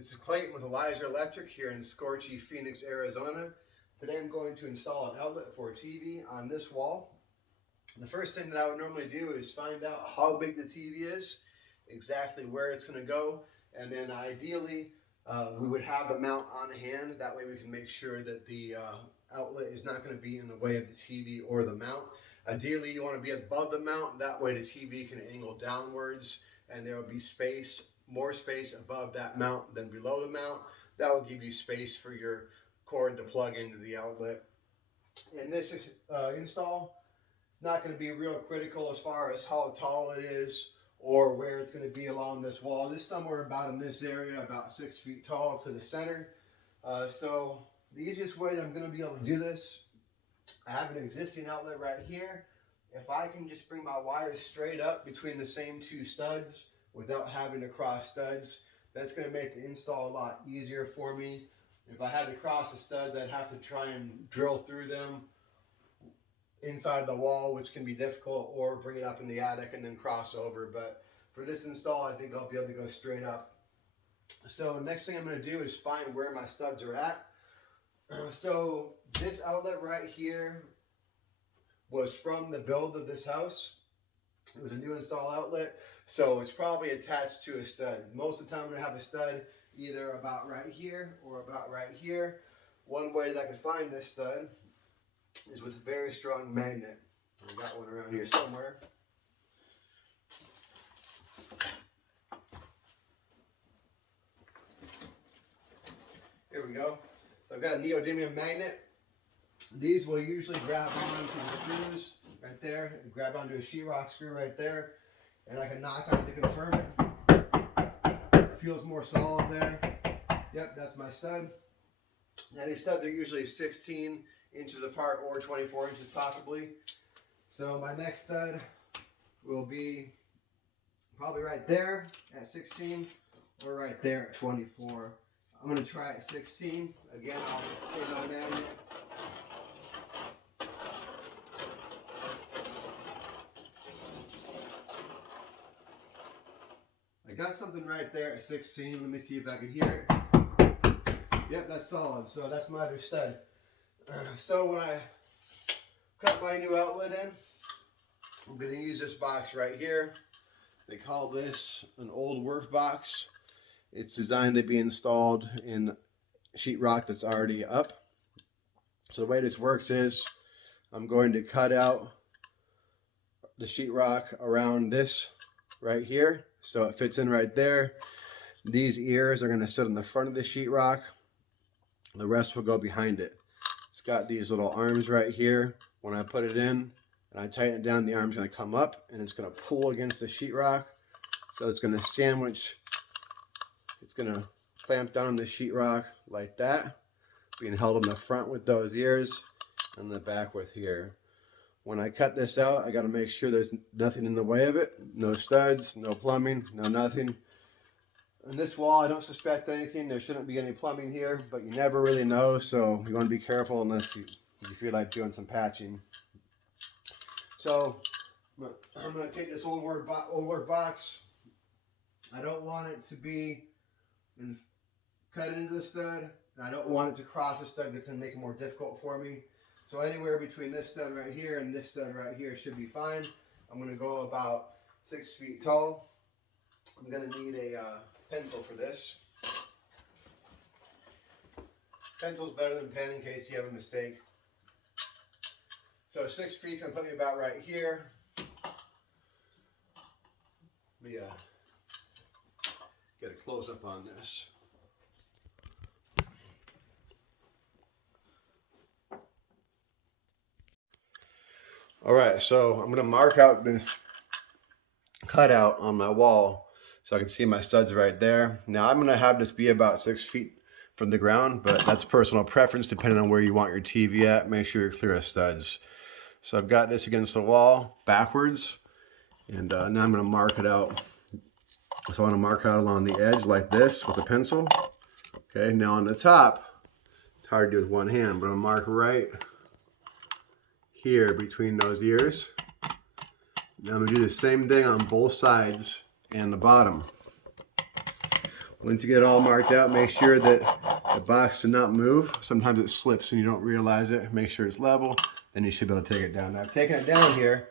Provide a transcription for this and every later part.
This is Clayton with Elijah Electric here in scorchy Phoenix, Arizona. Today I'm going to install an outlet for a TV on this wall. The first thing that I would normally do is find out how big the TV is, exactly where it's going to go, and then ideally we would have the mount on hand. That way we can make sure that the outlet is not going to be in the way of the TV or the mount. Ideally you want to be above the mount, that way the TV can angle downwards and there will be space, more space above that mount than below the mount. That will give you space for your cord to plug into the outlet. And this install, it's not going to be real critical as far as how tall it is or where it's going to be along this wall. This is somewhere about in this area, about 6 feet tall to the center. So the easiest way that I'm going to be able to do this, I have an existing outlet right here. If I can just bring my wires straight up between the same two studs without having to cross studs, that's going to make the install a lot easier for me. If I had to cross the studs, I'd have to try and drill through them inside the wall, which can be difficult, or bring it up in the attic and then cross over. But for this install, I think I'll be able to go straight up. So next thing I'm going to do is find where my studs are at. So this outlet right here was from the build of this house. It was a new install outlet, so it's probably attached to a stud. Most of the time I'm going to have a stud either about right here or about right here. One way that I can find this stud is with a very strong magnet. I've got one around here somewhere. Here we go. So I've got a neodymium magnet. These will usually grab onto the screws right there, and grab onto a sheetrock screw right there, and I can knock on it to confirm it. It feels more solid there. Yep, that's my stud. Now these studs are usually 16 inches apart or 24 inches possibly. So my next stud will be probably right there at 16 or right there at 24. I'm going to try at 16. Again, I'll take my magnet. I got something right there at 16. Let me see if I can hear it. Yep, that's solid. So that's my other stud. So when I cut my new outlet in, I'm going to use this box right here. They call this an old work box. It's designed to be installed in sheetrock that's already up. So the way this works is I'm going to cut out the sheetrock around this right here, so it fits in right there. These ears are going to sit on the front of the sheetrock. The rest will go behind it. It's got these little arms right here. When I put it in and I tighten it down, the arm's going to come up and it's going to pull against the sheetrock. So it's going to sandwich. It's going to clamp down on the sheetrock like that, being held in the front with those ears and the back with here. When I cut this out, I got to make sure there's nothing in the way of it. No studs, no plumbing, no nothing. On this wall, I don't suspect anything. There shouldn't be any plumbing here, but you never really know, so you want to be careful unless you feel like doing some patching. So I'm going to take this old work box. I don't want it to be cut into the stud, and I don't want it to cross the stud. It's going to make it more difficult for me. So anywhere between this stud right here and this stud right here should be fine. I'm going to go about 6 feet tall. I'm going to need a pencil for this. Pencil's better than pen in case you have a mistake. So 6 feet's going to put me about right here. Let me get a close up on this. All right, so I'm going to mark out this cutout on my wall so I can see my studs right there. Now I'm going to have this be about 6 feet from the ground, but that's personal preference depending on where you want your TV at. Make sure you're clear of studs. So I've got this against the wall backwards, and now I'm going to mark it out. So I want to mark out along the edge like this with a pencil. Okay, now on the top, it's hard to do with one hand, but I'm going to mark right here between those ears. Now I'm going to do the same thing on both sides and the bottom. Once you get it all marked out, make sure that the box does not move. Sometimes it slips and you don't realize it. Make sure it's level, then you should be able to take it down. Now I've taken it down here,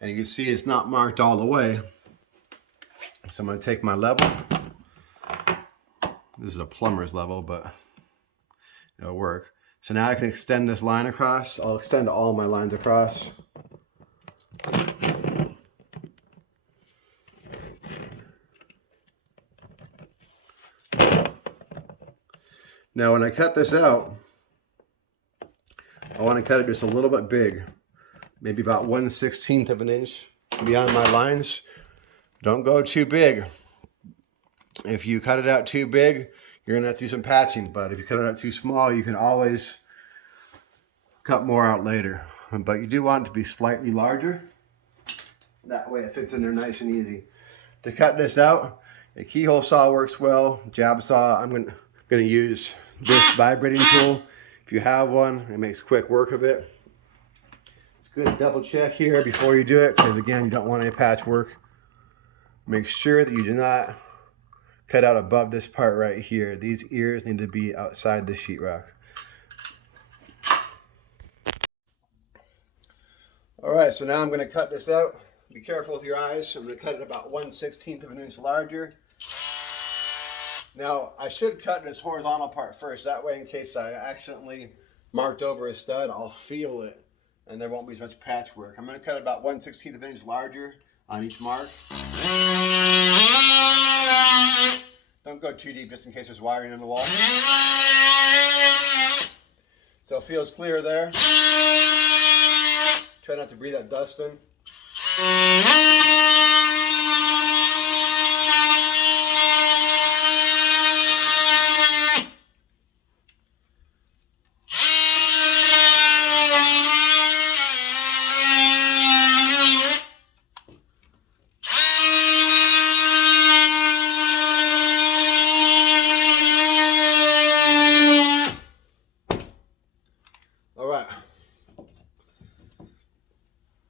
and you can see it's not marked all the way. So I'm going to take my level. This is a plumber's level, but it'll work. So now I can extend this line across. I'll extend all my lines across. Now when I cut this out, I want to cut it just a little bit big, maybe about 1/16 of an inch beyond my lines. Don't go too big. If you cut it out too big, you're going to have to do some patching, but if you cut it out too small, you can always cut more out later. But you do want it to be slightly larger. That way it fits in there nice and easy. To cut this out, a keyhole saw works well. Jab saw, I'm going to use this vibrating tool. If you have one, it makes quick work of it. It's good to double check here before you do it, because again, you don't want any patchwork. Make sure that you do not cut out above this part right here. These ears need to be outside the sheetrock. All right, so now I'm going to cut this out. Be careful with your eyes. I'm going to cut it about 1/16 of an inch larger. Now, I should cut this horizontal part first. That way, in case I accidentally marked over a stud, I'll feel it, and there won't be as much patchwork. I'm going to cut it about 1/16 of an inch larger on each mark. Don't go too deep just in case there's wiring in the wall. So it feels clear there. Try not to breathe that dust in.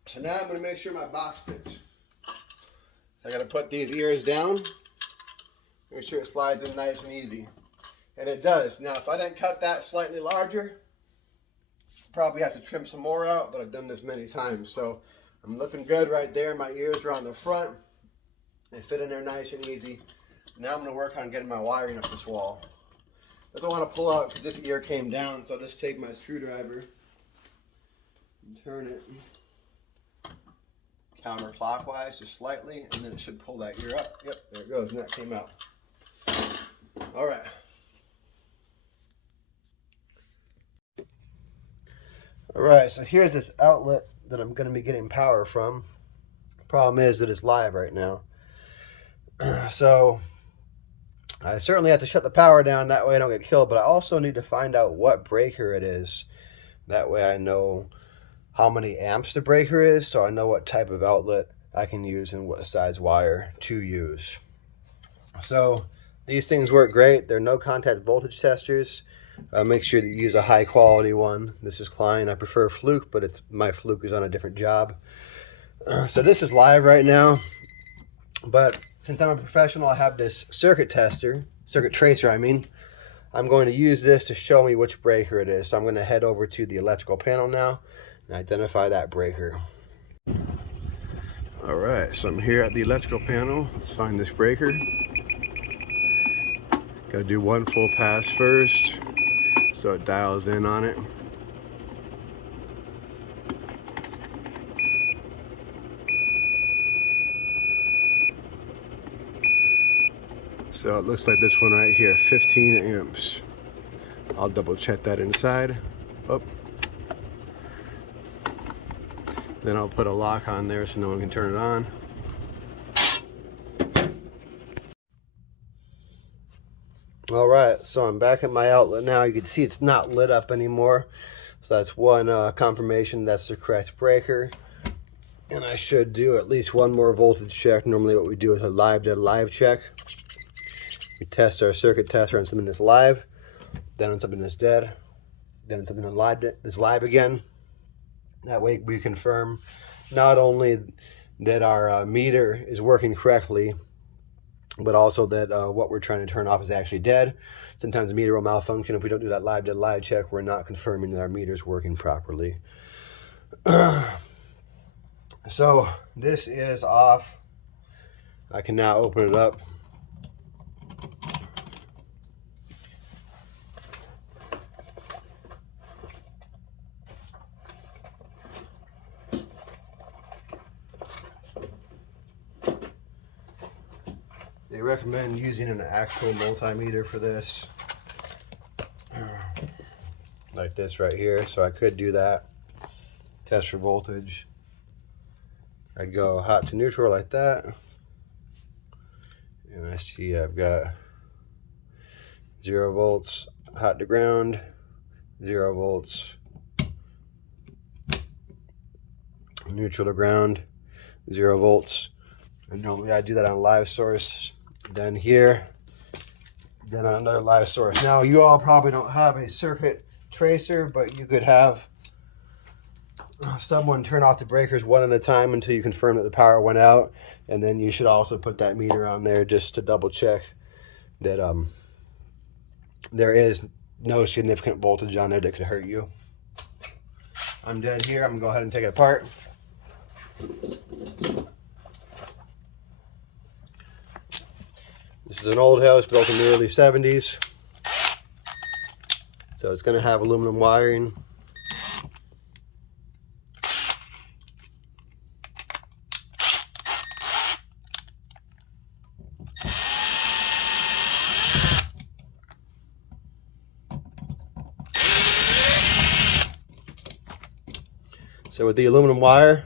So now I'm going to make sure my box fits. So I got to put these ears down, make sure it slides in nice and easy. And it does. Now if I didn't cut that slightly larger, probably have to trim some more out, but I've done this many times. So I'm looking good right there. My ears are on the front. They fit in there nice and easy. Now I'm going to work on getting my wiring up this wall. I don't want to pull out because this ear came down, so I'll just take my screwdriver and turn it counterclockwise just slightly, and then it should pull that ear up. Yep, there it goes, and that came out. All right. All right, so here's this outlet that I'm going to be getting power from. Problem is that it's live right now. So I certainly have to shut the power down, that way I don't get killed, but I also need to find out what breaker it is. That way I know how many amps the breaker is, so I know what type of outlet I can use and what size wire to use. So these things work great. They're no contact voltage testers. Make sure that you use a high quality one. This is Klein. I prefer Fluke, but my Fluke is on a different job. So this is live right now, but since I'm a professional, I have this circuit tracer, I'm going to use this to show me which breaker it is. So I'm going to head over to the electrical panel now and identify that breaker. All right, so I'm here at the electrical panel. Let's find this breaker. Got to do one full pass first so it dials in on it. So it looks like this one right here, 15 amps. I'll double check that inside. Oh. Then I'll put a lock on there so no one can turn it on. All right, so I'm back at my outlet now. You can see it's not lit up anymore. So that's one confirmation that's the correct breaker. And I should do at least one more voltage check. Normally what we do is a live dead live check. We test our circuit tester on something that's live, then on something that's dead, then on something that's live again. That way we confirm not only that our meter is working correctly, but also that what we're trying to turn off is actually dead. Sometimes the meter will malfunction. If we don't do that live dead live check, we're not confirming that our meter is working properly. So this is off. I can now open it up. They recommend using an actual multimeter for this, like this right here. So I could do that, test for voltage. I'd go hot to neutral like that, and I see I've got 0 volts, hot to ground, 0 volts, neutral to ground, 0 volts. And normally I do that on a live source, then here, then on another live source. Now you all probably don't have a circuit tracer, but you could have someone turn off the breakers one at a time until you confirm that the power went out, and then you should also put that meter on there just to double check that there is no significant voltage on there that could hurt you. I'm dead here. I'm gonna go ahead and take it apart. This is an old house built in the early 70s, so it's gonna have aluminum wiring. So with the aluminum wire,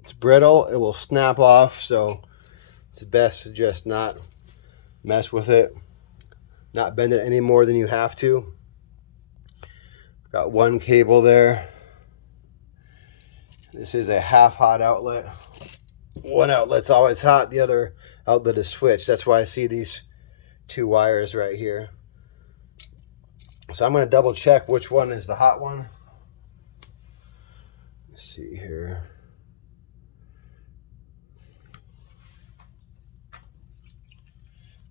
it's brittle, it will snap off, so it's best to just not mess with it, not bend it any more than you have to. Got one cable there. This is a half hot outlet. One outlet's always hot, the other outlet is switched. That's why I see these 2 wires right here. So I'm going to double check which one is the hot one. Let's see here.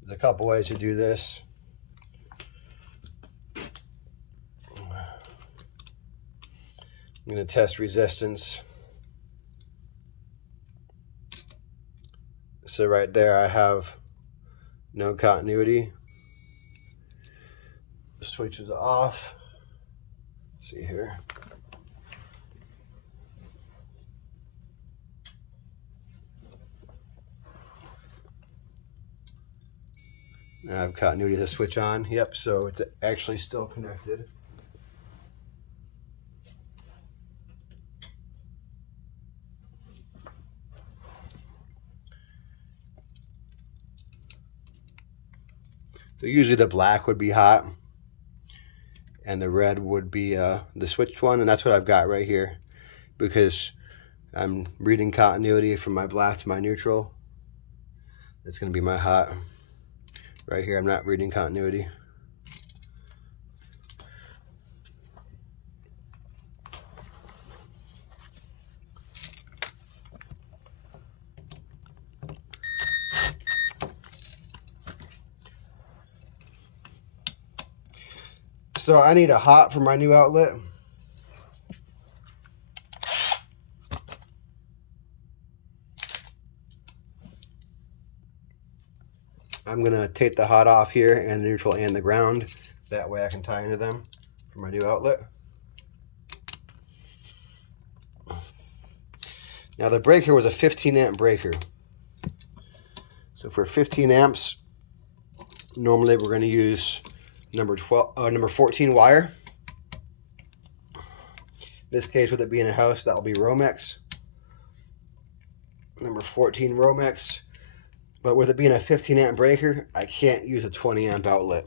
There's a couple ways to do this. I'm going to test resistance. So right there I have no continuity. The switch is off. Let's see here. I have continuity to switch on. Yep, so it's actually still connected. So usually the black would be hot and the red would be the switched one, and that's what I've got right here because I'm reading continuity from my black to my neutral. It's going to be my hot. Right here, I'm not reading continuity. So I need a hot for my new outlet. I'm gonna take the hot off here and the neutral and the ground. That way I can tie into them for my new outlet. Now the breaker was a 15 amp breaker. So for 15 amps, normally we're gonna use number 14 wire. In this case, with it being a house, that will be Romex. Number 14 Romex. But with it being a 15 amp breaker, I can't use a 20 amp outlet.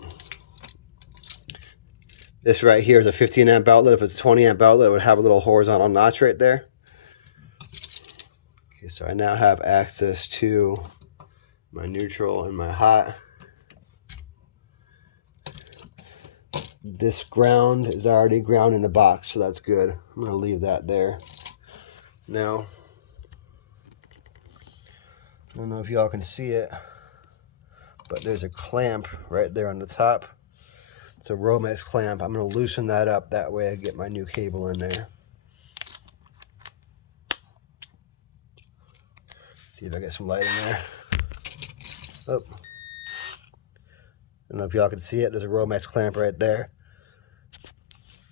This right here is a 15 amp outlet. If it's a 20 amp outlet, it would have a little horizontal notch right there. Okay, so I now have access to my neutral and my hot. This ground is already ground in the box, so that's good. I'm going to leave that there. Now, I don't know if y'all can see it, but there's a clamp right there on the top. It's a Romex clamp. I'm going to loosen that up. That way I get my new cable in there. See if I get some light in there. Oh. I don't know if y'all can see it. There's a Romex clamp right there.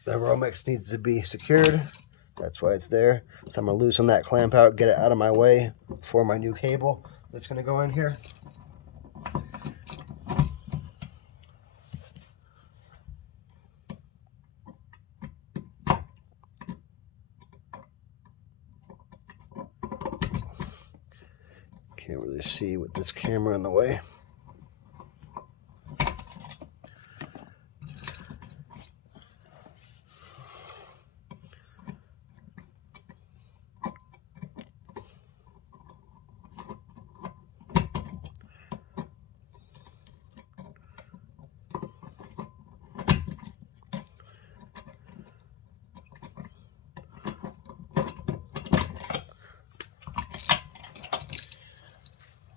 The Romex needs to be secured. That's why it's there. So I'm going to loosen that clamp out, get it out of my way for my new cable that's going to go in here. Can't really see with this camera in the way.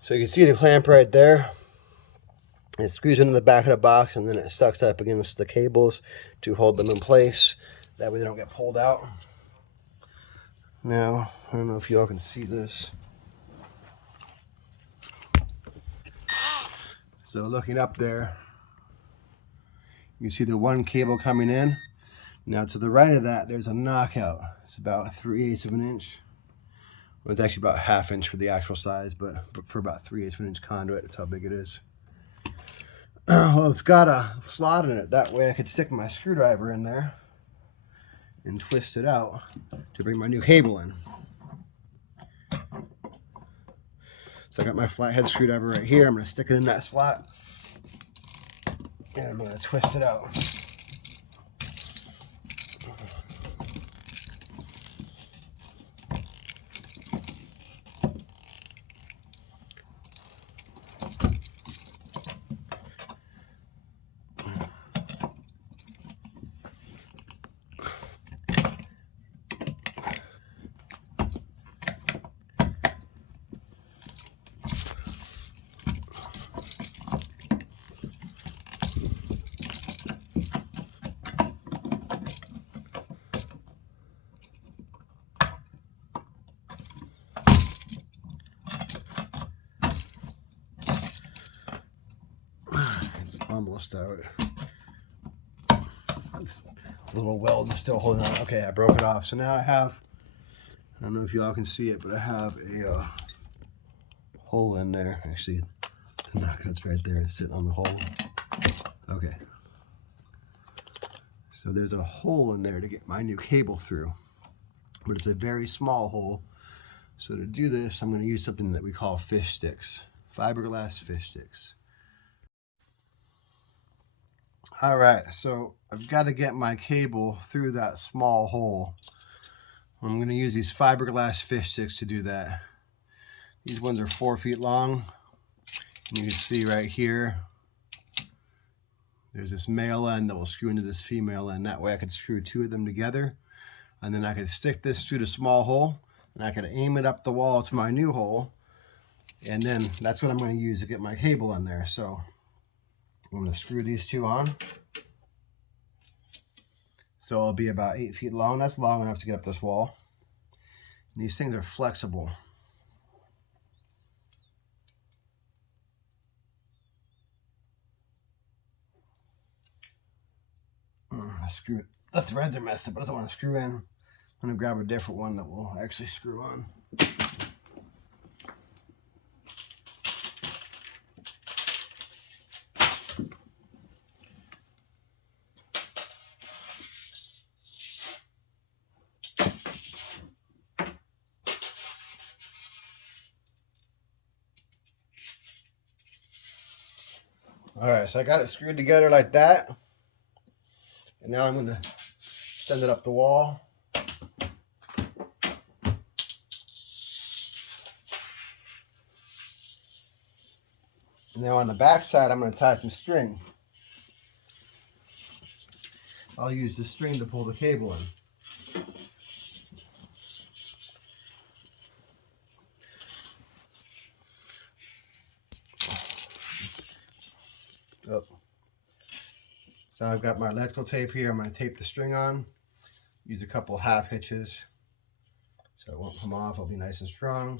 So you can see the clamp right there. It screws into the back of the box and then it sucks up against the cables to hold them in place. That way they don't get pulled out. Now, I don't know if y'all can see this. So looking up there, you can see the one cable coming in. Now to the right of that, there's a knockout. It's about 3/8 of an inch. Well, it's actually about 1/2 inch for the actual size, but for about 3/8 of an inch conduit, that's how big it is. Well, it's got a slot in it. That way I could stick my screwdriver in there and twist it out to bring my new cable in. So I got my flathead screwdriver right here. I'm going to stick it in that slot and I'm going to twist it out. It's almost out. This little weld is still holding on. Okay, I broke it off. So now I have, I don't know if y'all can see it, but I have a hole in there. Actually, the knockout's right there, sitting on the hole. Okay. So there's a hole in there to get my new cable through, but it's a very small hole. So to do this, I'm going to use something that we call fish sticks, fiberglass fish sticks. All right, so I've got to get my cable through that small hole. I'm going to use these fiberglass fish sticks to do that. These ones are 4 feet long. And you can see right here, there's this male end that will screw into this female end. That way I could screw 2 of them together. And then I could stick this through the small hole and I could aim it up the wall to my new hole. And then that's what I'm going to use to get my cable in there. So I'm going to screw these 2 on. So it'll be about 8 feet long. That's long enough to get up this wall. And these things are flexible. Screw it. The threads are messed up, but I don't want to screw in. I'm going to grab a different one that will actually screw on. All right, so I got it screwed together like that. And now I'm going to send it up the wall. Now on the back side, I'm going to tie some string. I'll use the string to pull the cable in. Oh. So I've got my electrical tape here. I'm going to tape the string on. Use a couple half hitches so it won't come off. It'll be nice and strong.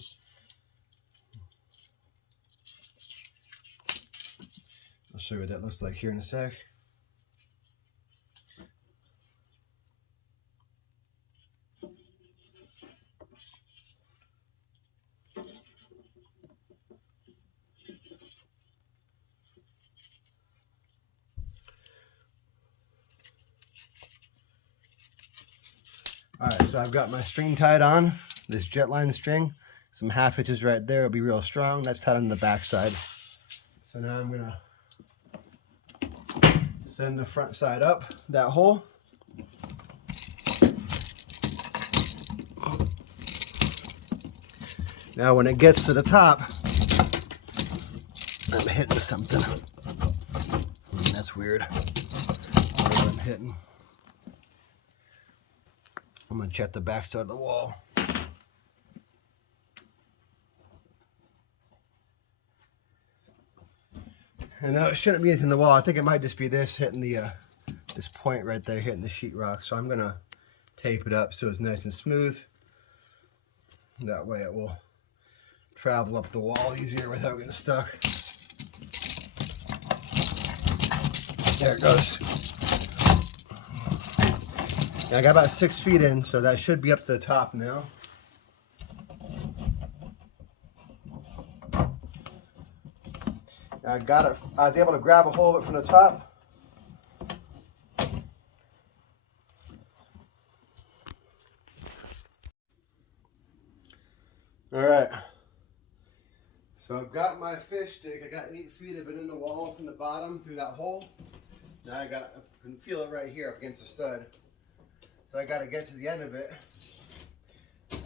I'll show you what that looks like here in a sec. All right, so I've got my string tied on, this Jetline string. Some half hitches right there, it'll be real strong. That's tied on the back side. So now I'm gonna send the front side up that hole. Now when it gets to the top, I'm hitting something. That's weird. What I'm hitting. I'm gonna check the back side of the wall. And now it shouldn't be anything in the wall. I think it might just be this hitting the this point right there, hitting the sheetrock. So I'm gonna tape it up so it's nice and smooth. That way it will travel up the wall easier without getting stuck. There it goes. I got about 6 feet in, so that should be up to the top now. I got it. I was able to grab a hold of it from the top. All right. So I've got my fish stick. I got 8 feet of it in the wall from the bottom through that hole. Now I can feel it right here up against the stud. So I got to get to the end of it.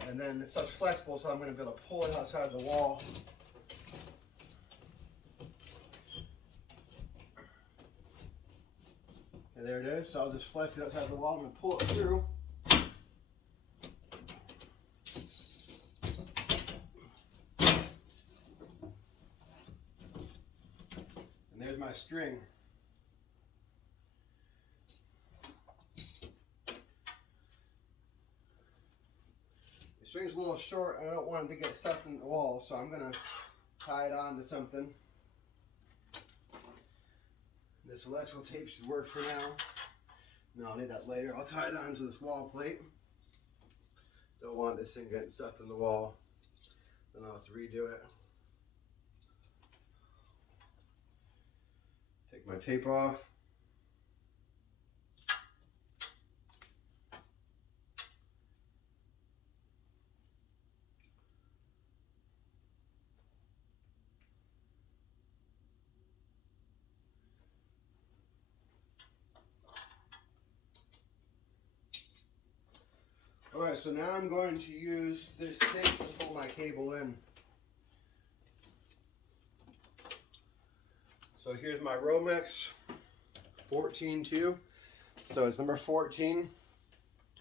And then it's such flexible, so I'm going to be able to pull it outside the wall. And there it is. So I'll just flex it outside the wall. I'm going to pull it through. And there's my string. The string's a little short. I don't want it to get sucked in the wall, so I'm going to tie it on to something. This electrical tape should work for now. No, I'll need that later. I'll tie it onto this wall plate. Don't want this thing getting sucked in the wall. Then I'll have to redo it. Take my tape off. Alright, so now I'm going to use this tape to pull my cable in. So here's my Romex 14-2. So it's number 14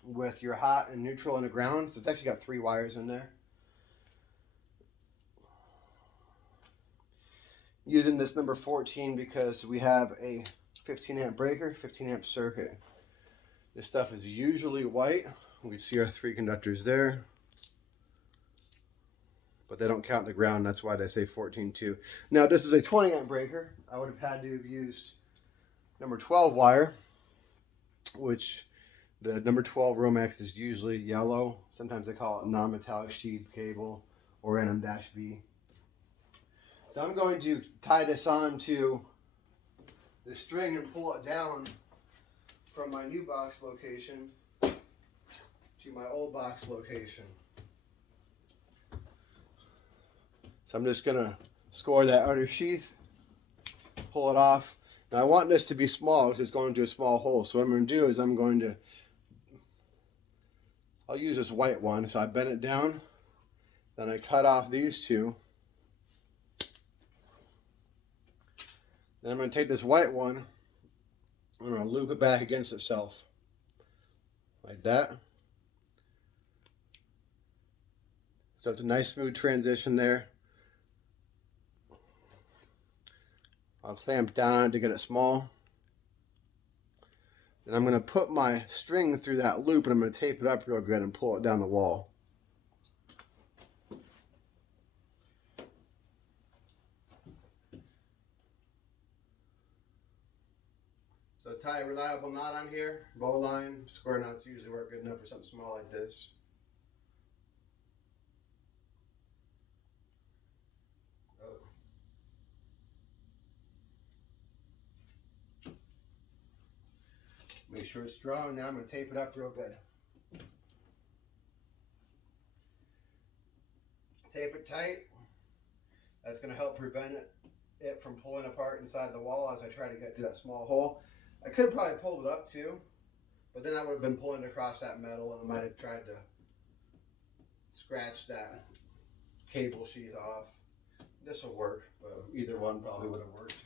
with your hot and neutral and a ground. So it's actually got 3 wires in there. Using this number 14 because we have a 15 amp breaker, 15 amp circuit. This stuff is usually white. We see our 3 conductors there, but they don't count the ground. That's why they say 14-2. Now this is a 20 amp breaker. I would have had to have used number 12 wire, which the number 12 Romex is usually yellow. Sometimes they call it non-metallic sheath cable or NM-B. So I'm going to tie this on to the string and pull it down from my new box location to my old box location. So I'm just gonna score that outer sheath, pull it off. Now I want this to be small because it's going to a small hole. So what I'm gonna do is I'll use this white one. So I bend it down, then I cut off these 2. Then I'm gonna take this white one, I'm gonna loop it back against itself, like that. So it's a nice smooth transition there. I'll clamp down on it to get it small. Then I'm going to put my string through that loop and I'm going to tape it up real good and pull it down the wall. So tie a reliable knot on here, bow line, square knots usually work good enough for something small like this. Make sure it's strong. Now I'm going to tape it up real good. Tape it tight. That's going to help prevent it from pulling apart inside the wall as I try to get to that small hole. I could have probably pulled it up too, but then I would have been pulling across that metal and I might have tried to scratch that cable sheath off. This will work, but either one probably would have worked.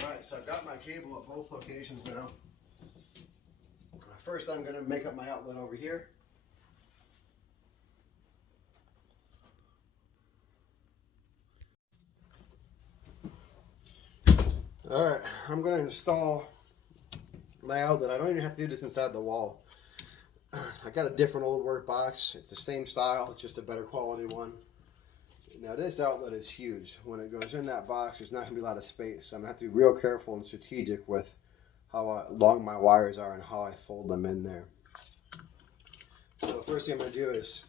Alright, so I've got my cable at both locations now. First, I'm going to make up my outlet over here. Alright, I'm going to install my outlet. I don't even have to do this inside the wall. I got a different old work box. It's the same style, it's just a better quality one. Now this outlet is huge. When it goes in that box, there's not going to be a lot of space. I'm going to have to be real careful and strategic with how long my wires are and how I fold them in there. So the first thing I'm going to do is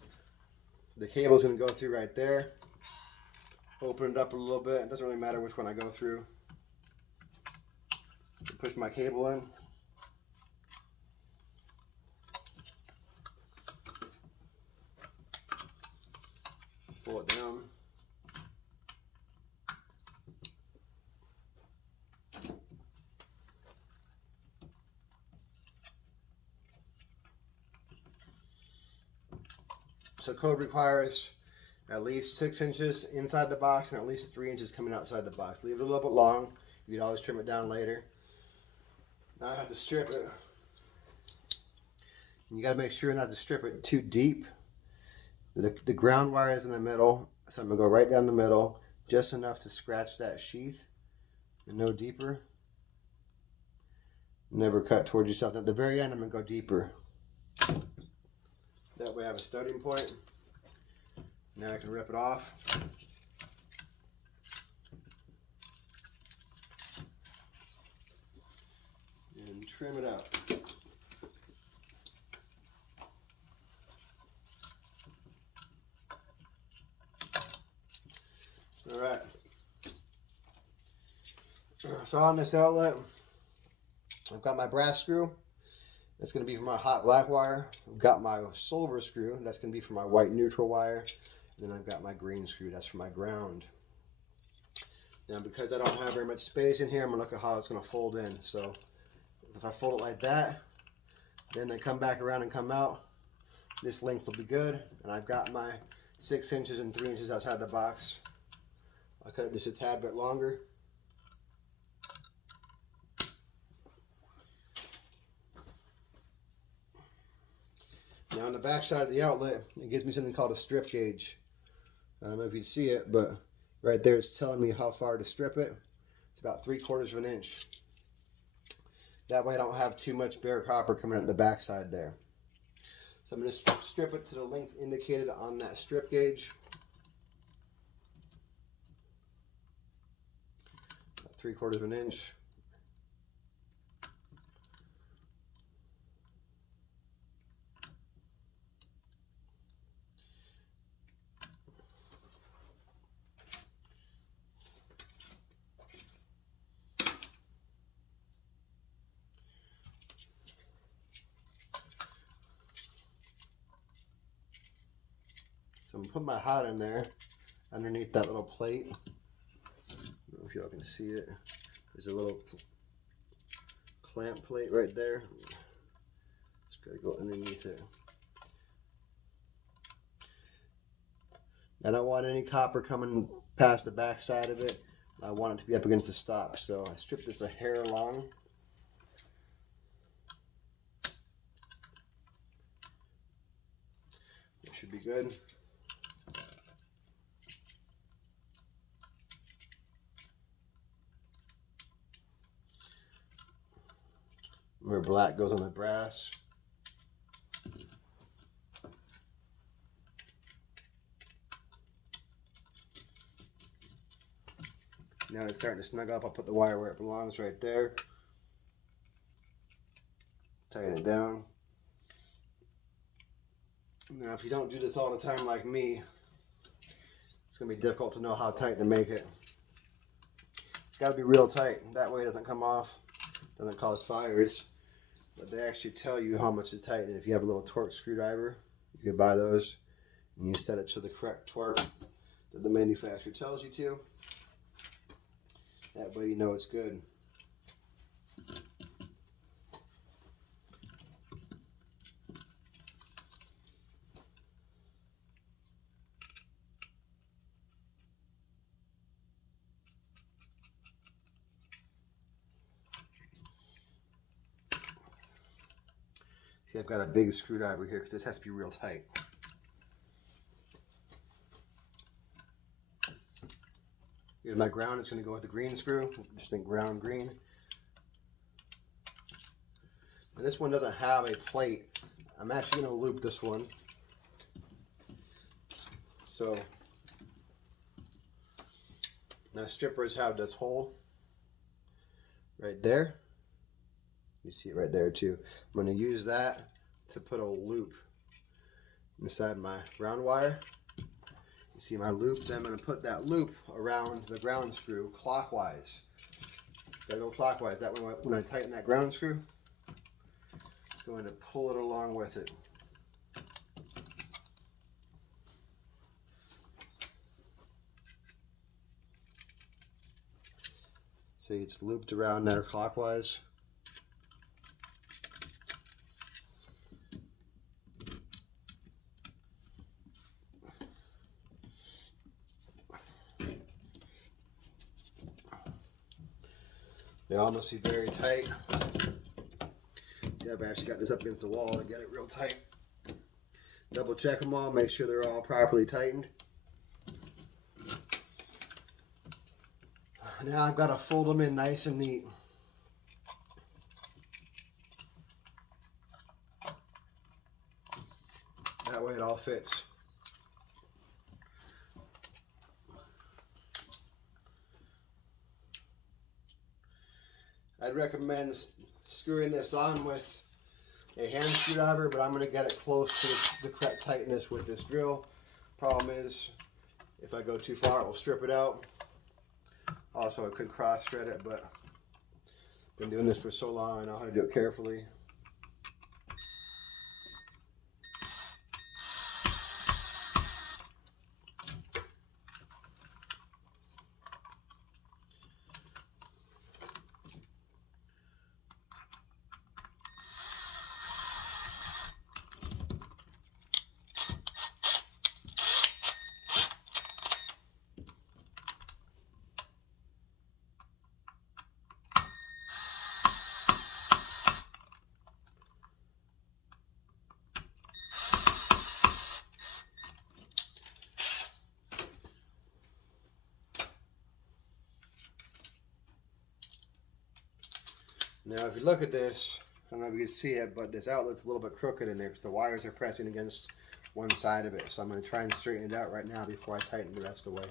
the cable is going to go through right there. Open it up a little bit. It doesn't really matter which one I go through. Push my cable in. Pull it down. So code requires at least 6 inches inside the box and at least 3 inches coming outside the box. Leave it a little bit long. You can always trim it down later. Now I have to strip it. You got to make sure not to strip it too deep. The ground wire is in the middle, so I'm going to go right down the middle, just enough to scratch that sheath and no deeper. Never cut towards yourself. At the very end, I'm going to go deeper. That way I have a starting point. Now I can rip it off. And trim it out. Alright. So on this outlet, I've got my brass screw. That's going to be for my hot black wire. I've got my silver screw. That's going to be for my white neutral wire. And then I've got my green screw. That's for my ground. Now because I don't have very much space in here, I'm going to look at how it's going to fold in. So if I fold it like that, then I come back around and come out, this length will be good. And I've got my 6 inches and 3 inches outside the box. I'll cut it just a tad bit longer. Now on the back side of the outlet, it gives me something called a strip gauge. I don't know if you see it, but right there it's telling me how far to strip it. It's about 3/4 of an inch. That way I don't have too much bare copper coming out the back side there. So I'm going to strip it to the length indicated on that strip gauge. About 3/4 of an inch. So I'm going to put my hot in there underneath that little plate. I don't know if y'all can see it. There's a little clamp plate right there. It's got to go underneath it. I don't want any copper coming past the back side of it. I want it to be up against the stop. So I stripped this a hair long. Should be good. Remember, black goes on the brass. Now it's starting to snug up. I'll put the wire where it belongs, right there. Tighten it down. Now, if you don't do this all the time like me, it's going to be difficult to know how tight to make it. It's got to be real tight. That way it doesn't come off, doesn't cause fires. But they actually tell you how much to tighten. If you have a little torque screwdriver, you can buy those and you set it to the correct torque that the manufacturer tells you to. That way you know it's good. See, I've got a big screwdriver here because this has to be real tight. Here's my ground. It's going to go with the green screw. Just think ground green. And this one doesn't have a plate. I'm actually going to loop this one. So my strippers have this hole right there. You see it right there too. I'm going to use that to put a loop inside my ground wire. You see my loop, then I'm going to put that loop around the ground screw clockwise. Gotta go clockwise. That way when I tighten that ground screw, it's going to pull it along with it. See, it's looped around there clockwise. They all must be very tight. See, I've actually got this up against the wall to get it real tight. Double check them all, make sure they're all properly tightened. Now I've got to fold them in nice and neat. That way it all fits. I'd recommend screwing this on with a hand screwdriver, but I'm going to get it close to the correct tightness with this drill. Problem is, if I go too far, it will strip it out. Also, I could cross thread it, but I've been doing this for so long, I know how to do it carefully. Now, if you look at this, I don't know if you can see it, but this outlet's a little bit crooked in there because the wires are pressing against one side of it. So I'm going to try and straighten it out right now before I tighten the rest of the way.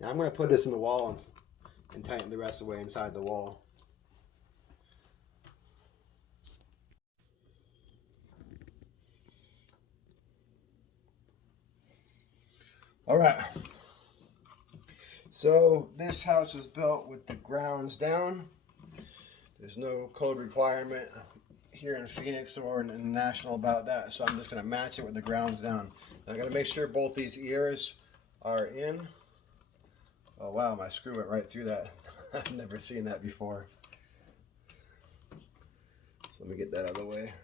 Now I'm going to put this in the wall and tighten the rest of the way inside the wall. All right, so this house was built with the grounds down. There's no code requirement here in Phoenix or in the National about that, so I'm just going to match it with the grounds down. I'm going to make sure both these ears are in. Oh wow, my screw went right through that. I've never seen that before. So let me get that out of the way.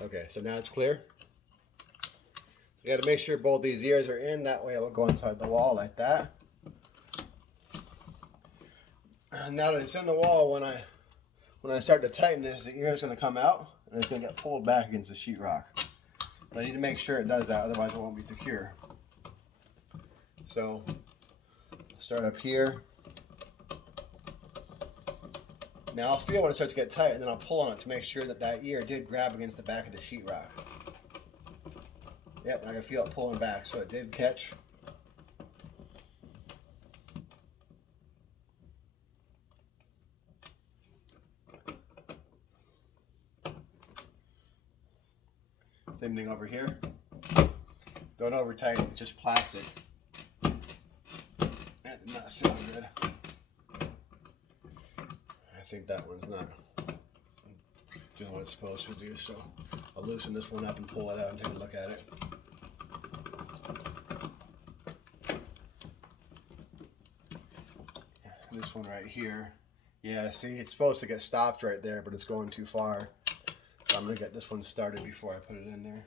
Okay, so now it's clear. You got to make sure both these ears are in. That way it will go inside the wall like that. And now that it's in the wall, when I start to tighten this, the ear is going to come out and it's going to get pulled back against the sheetrock. But I need to make sure it does that, otherwise it won't be secure. So start up here. Now I'll feel when it starts to get tight, and then I'll pull on it to make sure that that ear did grab against the back of the sheetrock. Yep, I can feel it pulling back, so it did catch. Same thing over here. Don't over tighten, it's just plastic. That did not sound good. I think that one's not doing what it's supposed to do, so I'll loosen this one up and pull it out and take a look at it. This one right here, yeah, see, it's supposed to get stopped right there, but it's going too far. So I'm going to get this one started before I put it in there.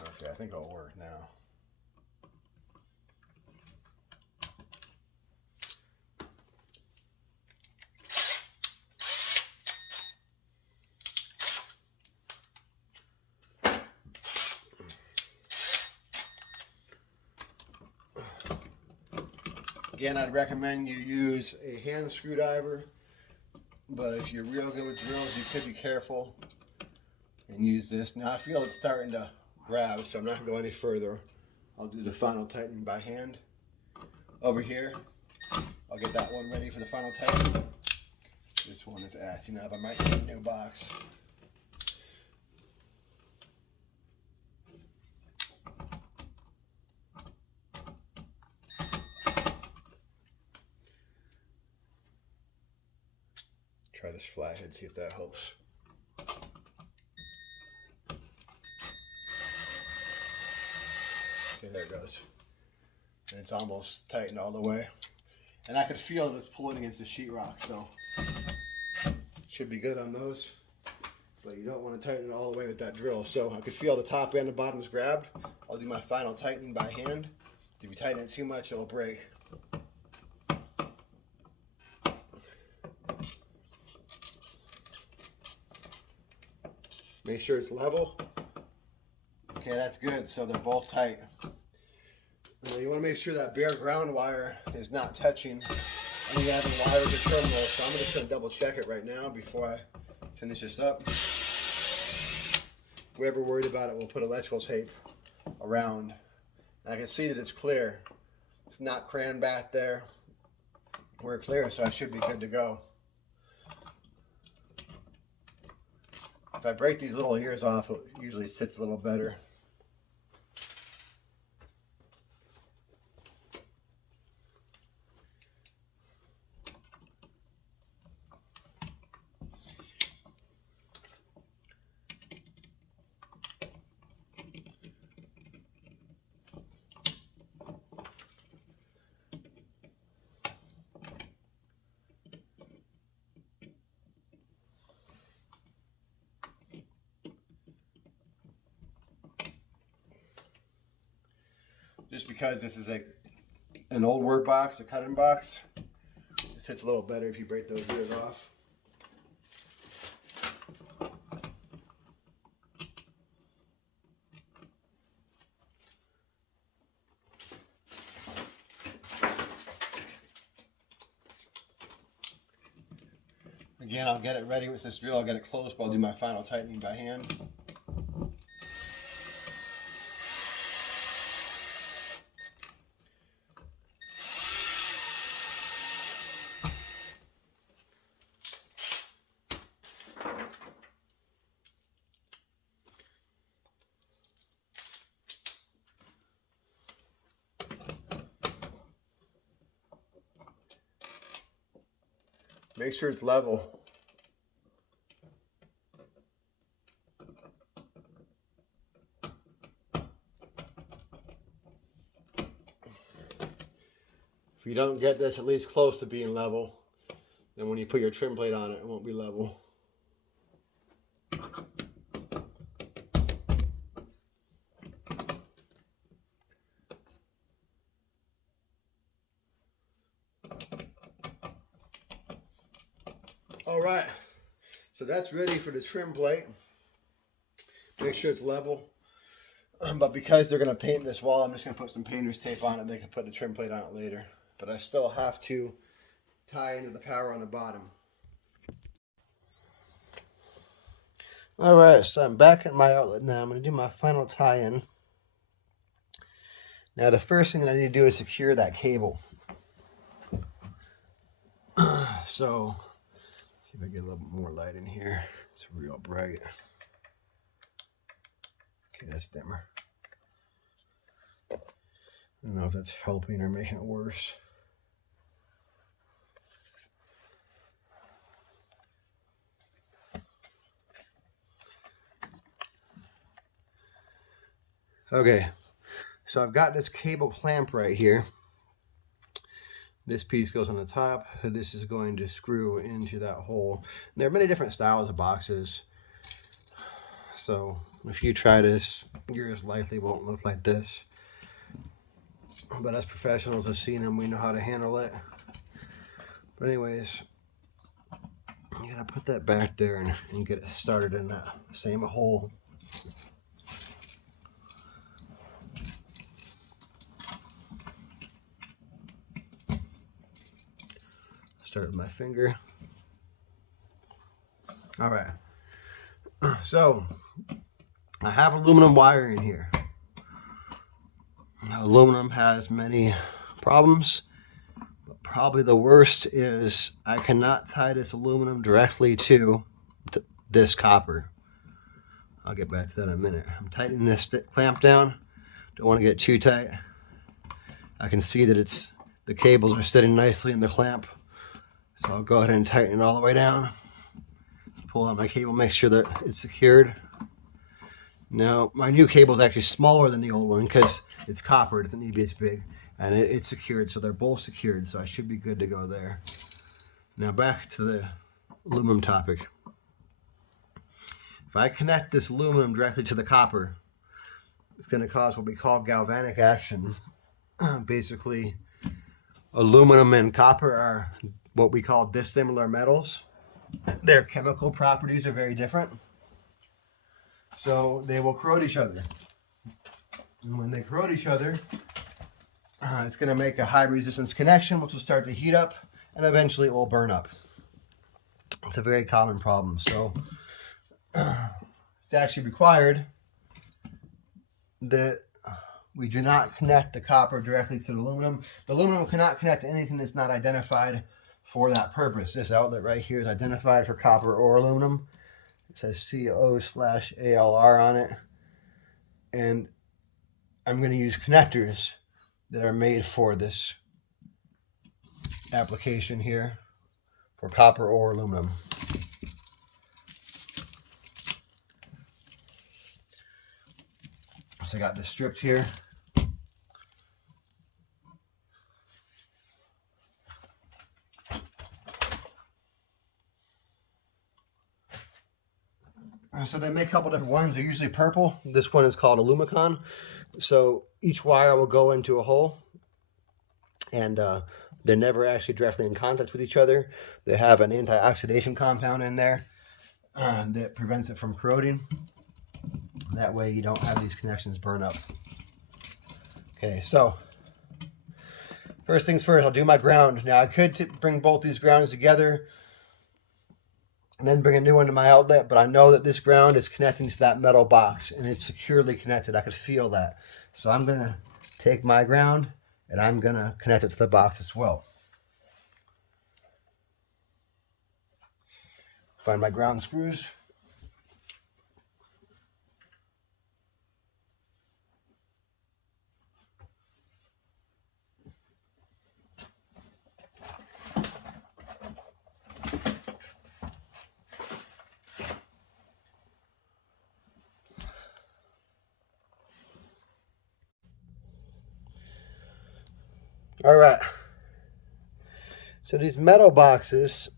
Okay, I think it'll work now. Again, I'd recommend you use a hand screwdriver, but if you're real good with drills, you could be careful and use this. Now I feel it's starting to grab, so I'm not going to go any further. I'll do the final tightening by hand. Over here, I'll get that one ready for the final tightening. This one is assing up. I might need a new box. Try this flathead, see if that helps. Okay, there it goes. And it's almost tightened all the way. And I could feel it pulling against the sheetrock, so it should be good on those. But you don't want to tighten it all the way with that drill. So I could feel the top and the bottom's grabbed. I'll do my final tightening by hand. If you tighten it too much, it'll break. Make sure it's level. Okay, that's good. So they're both tight. Now you want to make sure that bare ground wire is not touching any other wires or terminals. So I'm just going to double check it right now before I finish this up. If we're ever worried about it, we'll put electrical tape around. And I can see that it's clear. It's not crammed back there. We're clear, so I should be good to go. If I break these little ears off, it usually sits a little better. Just because this is an old work box, a cutting box, it sits a little better if you break those ears off. Again, I'll get it ready with this drill. I'll get it closed, but I'll do my final tightening by hand. Make sure it's level. If you don't get this at least close to being level, then when you put your trim plate on it, it won't be level. All right, so that's ready for the trim plate. Make sure it's level. But because they're going to paint this wall, I'm just going to put some painter's tape on it. They can put the trim plate on it later. But I still have to tie into the power on the bottom. All right, so I'm back at my outlet now. I'm going to do my final tie-in. Now, the first thing that I need to do is secure that cable. So, see if I get a little bit more light in here. It's real bright. Okay, that's dimmer. I don't know if that's helping or making it worse. Okay, so I've got this cable clamp right here. This piece goes on the top. This is going to screw into that hole. And there are many different styles of boxes. So if you try this, yours likely won't look like this. But as professionals have seen them, we know how to handle it. But anyways, you gotta put that back there and get it started in that same hole. Start with my finger. All right. So I have aluminum wire in here. Now, aluminum has many problems, but probably the worst is I cannot tie this aluminum directly to this copper. I'll get back to that in a minute. I'm tightening this clamp down. Don't want to get too tight. I can see that the cables are sitting nicely in the clamp. So I'll go ahead and tighten it all the way down. Pull out my cable, make sure that it's secured. Now, my new cable is actually smaller than the old one because it's copper, it doesn't need to be as big. And it's secured, so they're both secured, so I should be good to go there. Now back to the aluminum topic. If I connect this aluminum directly to the copper, it's going to cause what we call galvanic action. Basically, aluminum and copper are what we call dissimilar metals. Their chemical properties are very different. So they will corrode each other. And when they corrode each other, it's going to make a high resistance connection, which will start to heat up, and eventually it will burn up. It's a very common problem. So it's actually required that we do not connect the copper directly to the aluminum. The aluminum cannot connect to anything that's not identified for that purpose. This outlet right here is identified for copper or aluminum. It says CO/ALR on it. And I'm going to use connectors that are made for this application here for copper or aluminum. So I got this stripped here. So they make a couple different ones. They're usually purple. This one is called Alumicon. So each wire will go into a hole, and they're never actually directly in contact with each other. They have an anti-oxidation compound in there that prevents it from corroding. That way you don't have these connections burn up. Okay, so first things first, I'll do my ground. Now I could bring both these grounds together and then bring a new one to my outlet, but I know that this ground is connecting to that metal box and it's securely connected. I could feel that. So I'm going to take my ground and I'm going to connect it to the box as well. Find my ground screws. All right, So these metal boxes,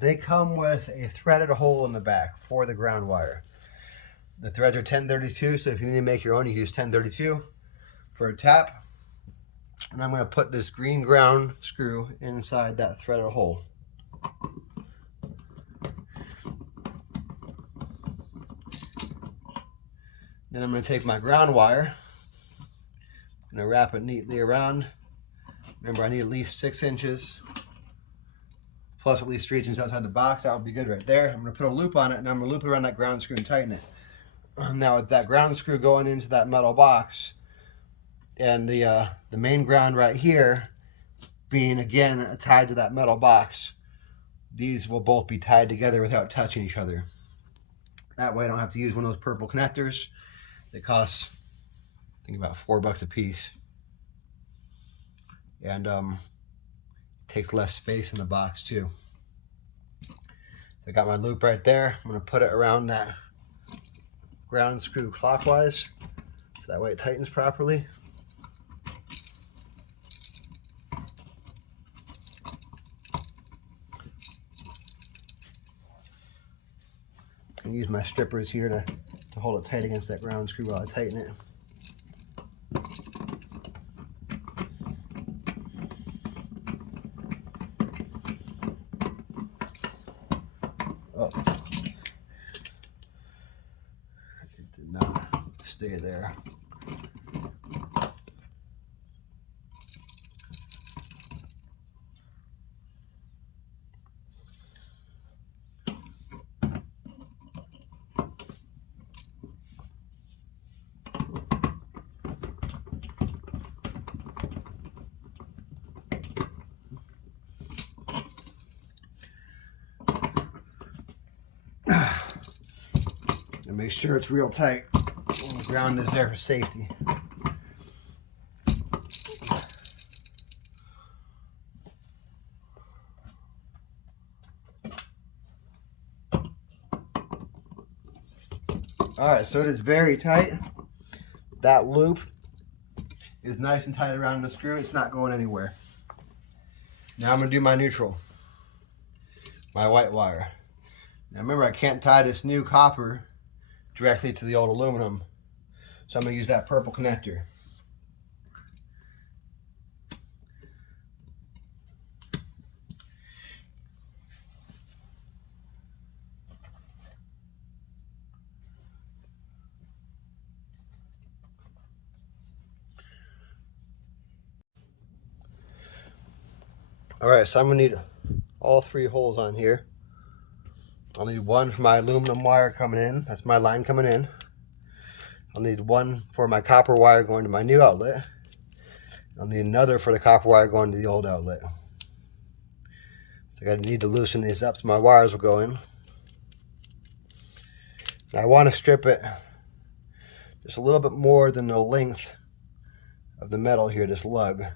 they come with a threaded hole in the back for the ground wire. The threads are 1032, so if you need to make your own, you use 1032 for a tap. And I'm going to put this green ground screw inside that threaded hole. Then I'm going to take my ground wire, I'm going to wrap it neatly around. Remember, I need at least 6 inches, plus at least 3 inches outside the box. That would be good right there. I'm going to put a loop on it, and I'm going to loop it around that ground screw and tighten it. Now with that ground screw going into that metal box, and the main ground right here being again tied to that metal box, these will both be tied together without touching each other. That way I don't have to use one of those purple connectors. They cost, I think, about $4 a piece. And it takes less space in the box too. So I got my loop right there. I'm going to put it around that ground screw clockwise, so that way it tightens properly. I'm going to use my strippers here to hold it tight against that ground screw while I tighten it. Oh, it did not stay there. And make sure it's real tight. And the ground is there for safety. Alright, so it is very tight. That loop is nice and tight around the screw. It's not going anywhere. Now I'm going to do my neutral, my white wire. Now remember, I can't tie this new copper directly to the old aluminum, so I'm going to use that purple connector. Alright, so I'm going to need all 3 holes on here. I'll need one for my aluminum wire coming in. That's my line coming in. I'll need one for my copper wire going to my new outlet. I'll need another for the copper wire going to the old outlet. So I need to loosen these up so my wires will go in. And I want to strip it just a little bit more than the length of the metal here, this lug. And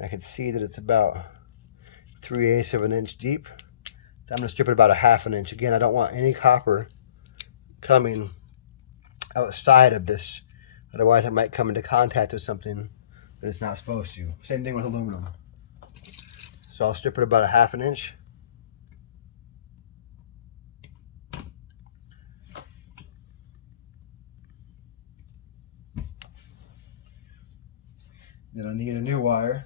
I can see that it's about 3/8 of an inch deep. So I'm going to strip it about 1/2 inch. Again, I don't want any copper coming outside of this. Otherwise, it might come into contact with something that it's not supposed to. Same thing with aluminum. So I'll strip it about 1/2 inch. Then I need a new wire.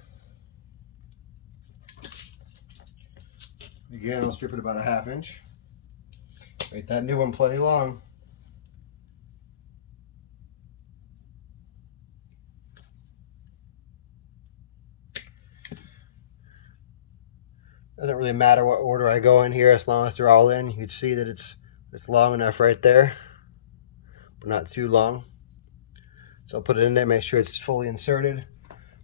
Again, I'll strip it about 1/2 inch. Make that new one plenty long. Doesn't really matter what order I go in here as long as they're all in. You can see that it's long enough right there, but not too long. So I'll put it in there, make sure it's fully inserted.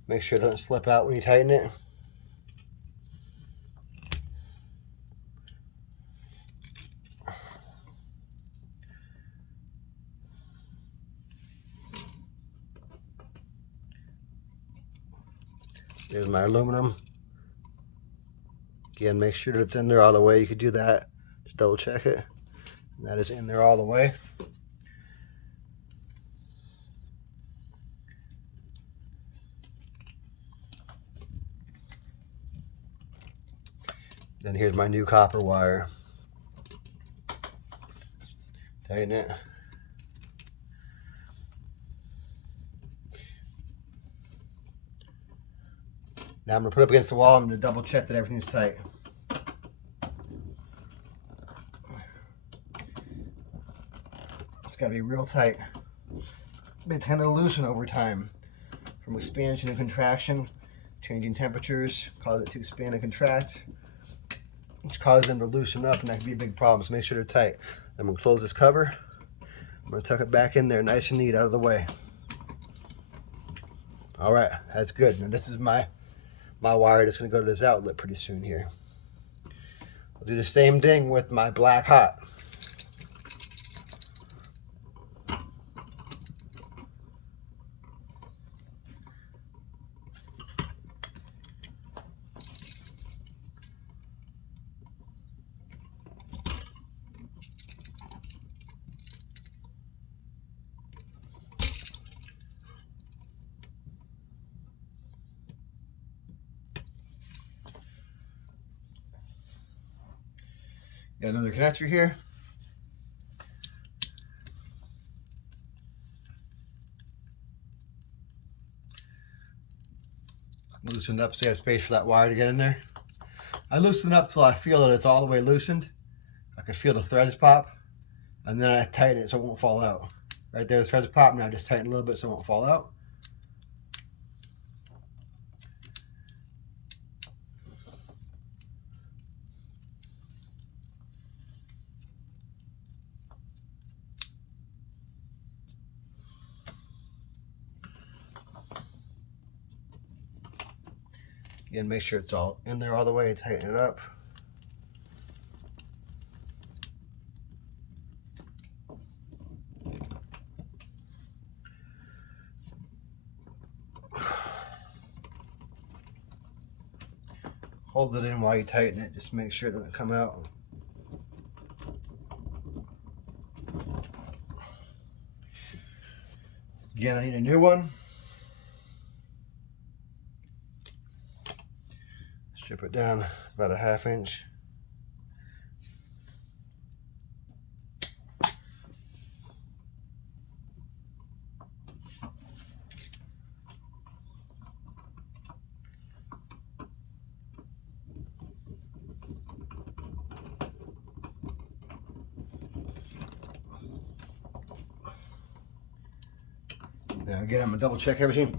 Make sure it doesn't slip out when you tighten it. There's my aluminum. Again, make sure that it's in there all the way. You could do that. Just double check it. And that is in there all the way. Then here's my new copper wire. Tighten it. Now I'm going to put it up against the wall. I'm going to double check that everything's tight. It's got to be real tight. They tend to loosen over time from expansion and contraction. Changing temperatures cause it to expand and contract, which causes them to loosen up, and that can be a big problem. So make sure they're tight. I'm going to close this cover. I'm going to tuck it back in there nice and neat, out of the way. All right, that's good. Now this is my wire that's going to go to this outlet pretty soon here. I'll do the same thing with my black hot. Got another connector here. Loosen it up so you have space for that wire to get in there. I loosen it up till I feel that it's all the way loosened. I can feel the threads pop, and then I tighten it so it won't fall out. Right there, the threads pop, and I just tighten a little bit so it won't fall out. Again, make sure it's all in there all the way, tighten it up. Hold it in while you tighten it, just make sure it doesn't come out. Again, I need a new one. Strip it down about a 1/2 inch. Now again, I'm gonna double check everything.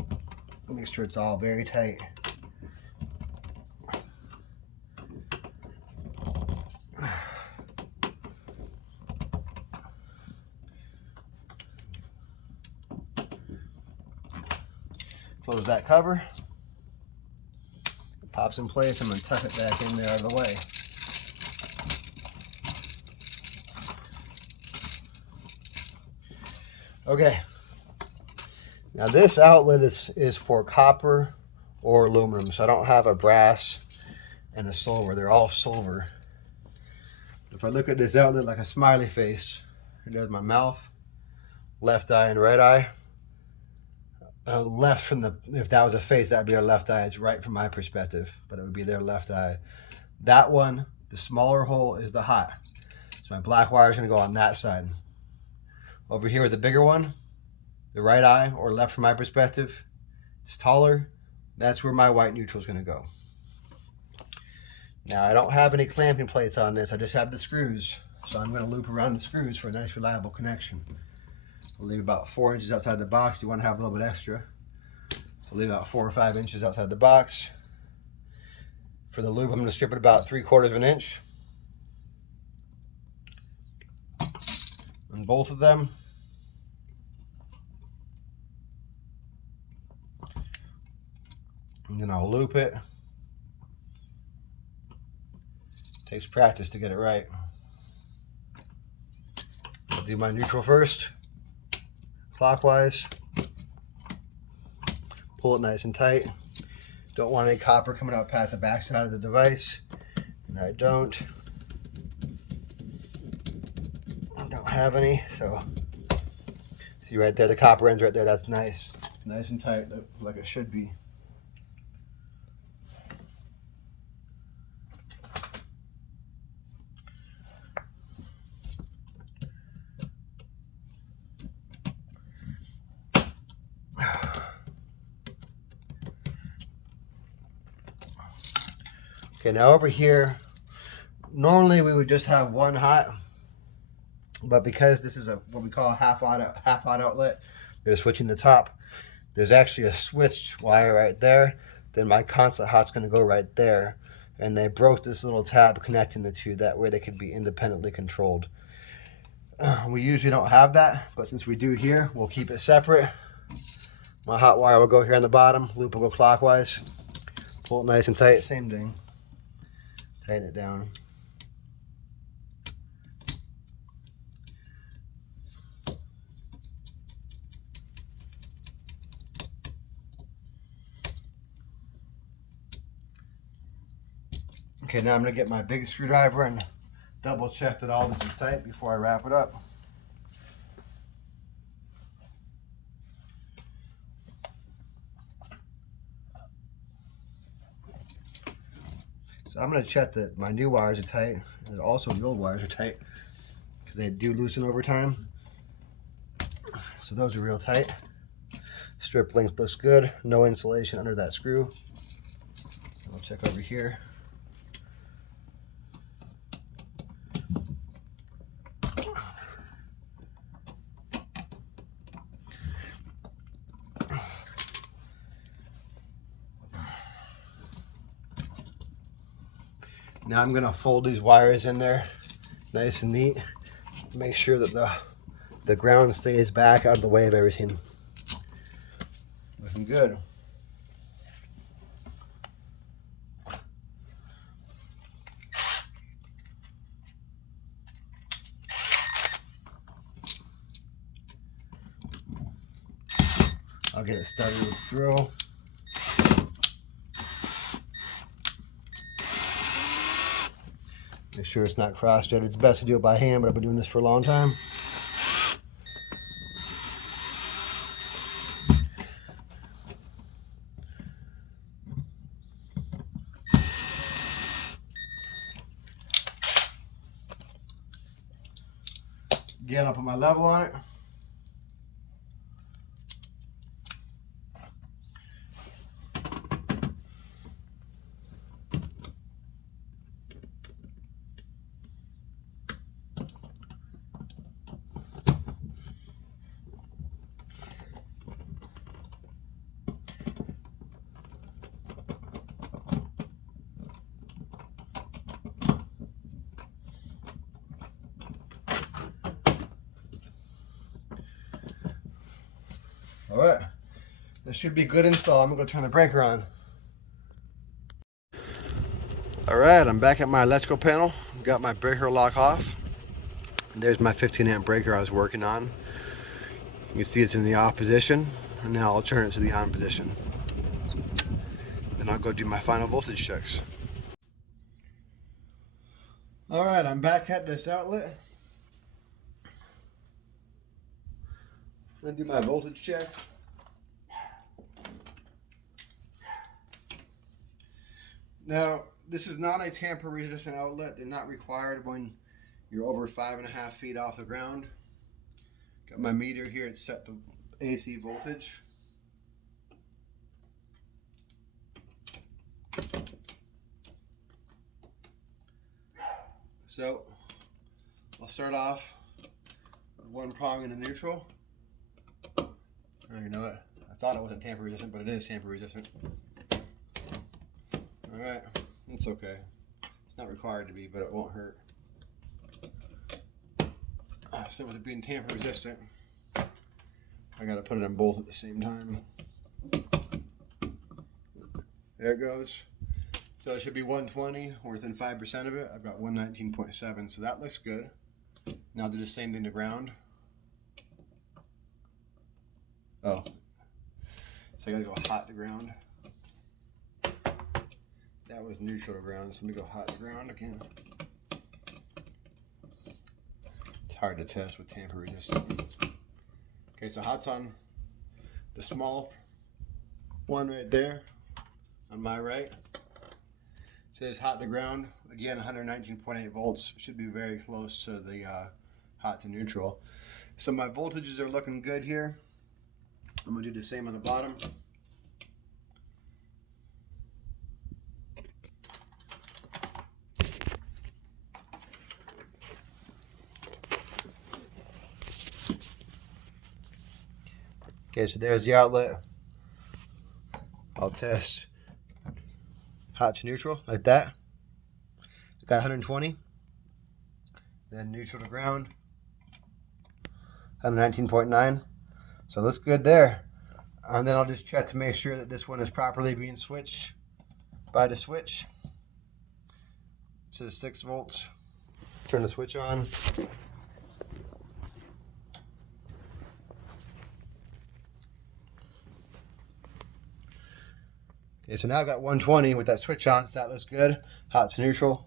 Make sure it's all very tight. Close that cover. It pops in place. I'm going to tuck it back in there out of the way. Okay. Now this outlet is for copper or aluminum, so I don't have a brass and a silver. They're all silver. If I look at this outlet like a smiley face, there's my mouth, left eye and right eye. Left from the, if that was a face, that would be our left eye. It's right from my perspective, but it would be their left eye. That one, the smaller hole, is the hot. So my black wire is going to go on that side. Over here with the bigger one, the right eye, or left from my perspective, it's taller. That's where my white neutral is going to go. Now I don't have any clamping plates on this. I just have the screws. So I'm going to loop around the screws for a nice reliable connection. I'll leave about 4 inches outside the box. You want to have a little bit extra. So leave about 4 or 5 inches outside the box. For the loop, I'm going to strip it about 3/4 inch. On both of them. And then I'll loop it. Takes practice to get it right. I'll do my neutral first. Clockwise. Pull it nice and tight. Don't want any copper coming out past the back side of the device. And I don't have any, so see right there, the copper ends right there. That's nice. It's nice and tight, like it should be. Okay, now over here, normally we would just have one hot, but because this is a what we call a half hot outlet, they're switching the top. There's actually a switch wire right there. Then my constant hot's going to go right there, and they broke this little tab connecting the two. That way they could be independently controlled. We usually don't have that, but since we do here, we'll keep it separate. My hot wire will go here on the bottom, loop will go clockwise. Pull it nice and tight, same thing. Tighten it down. Okay, now I'm going to get my big screwdriver and double check that all this is tight before I wrap it up. So I'm going to check that my new wires are tight, and also the old wires are tight, because they do loosen over time. So those are real tight. Strip length looks good, no insulation under that screw. So I'll check over here. Now I'm going to fold these wires in there nice and neat. Make sure that the ground stays back out of the way of everything. Looking good. I'll get it started with the drill. Make sure it's not cross-threaded. It's best to do it by hand, but I've been doing this for a long time. Again, I'll put my level on it. All right, this should be good install. I'm gonna go turn the breaker on. All right, I'm back at my electrical panel. Got my breaker lock off. There's my 15 amp breaker I was working on. You can see it's in the off position, and now I'll turn it to the on position. Then I'll go do my final voltage checks. All right, I'm back at this outlet. I'm gonna do my voltage check. Now, this is not a tamper resistant outlet. They're not required when you're over 5.5 feet off the ground. Got my meter here, it's set to AC voltage. So, I'll start off with one prong in the neutral. Oh, you know what? I thought it wasn't tamper resistant, but it is tamper resistant. Alright, it's okay. It's not required to be, but it won't hurt. So with it being tamper resistant, I gotta put it in both at the same time. There it goes. So it should be 120, or within 5% of it. I've got 119.7, so that looks good. Now I'll do the same thing to ground. Oh, so I gotta go hot to ground. That was neutral to ground, so let me go hot to ground again. It's hard to test with tamper resistant. Okay, so hot's on the small one right there on my right. It says hot to ground. Again, 119.8 volts. Should be very close to the hot to neutral. So my voltages are looking good here. I'm gonna do the same on the bottom. Okay, so there's the outlet. I'll test hot to neutral like that. Got 120. Then neutral to ground. 119.9. So it looks good there. And then I'll just check to make sure that this one is properly being switched by the switch. It says 6 volts. Turn the switch on. Okay, so now I've got 120 with that switch on, so that looks good. Hot to neutral.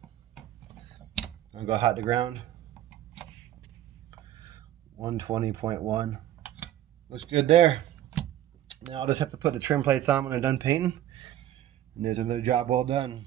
I'll go hot to ground. 120.1. Looks good there. Now I'll just have to put the trim plates on when I'm done painting. And there's another job well done.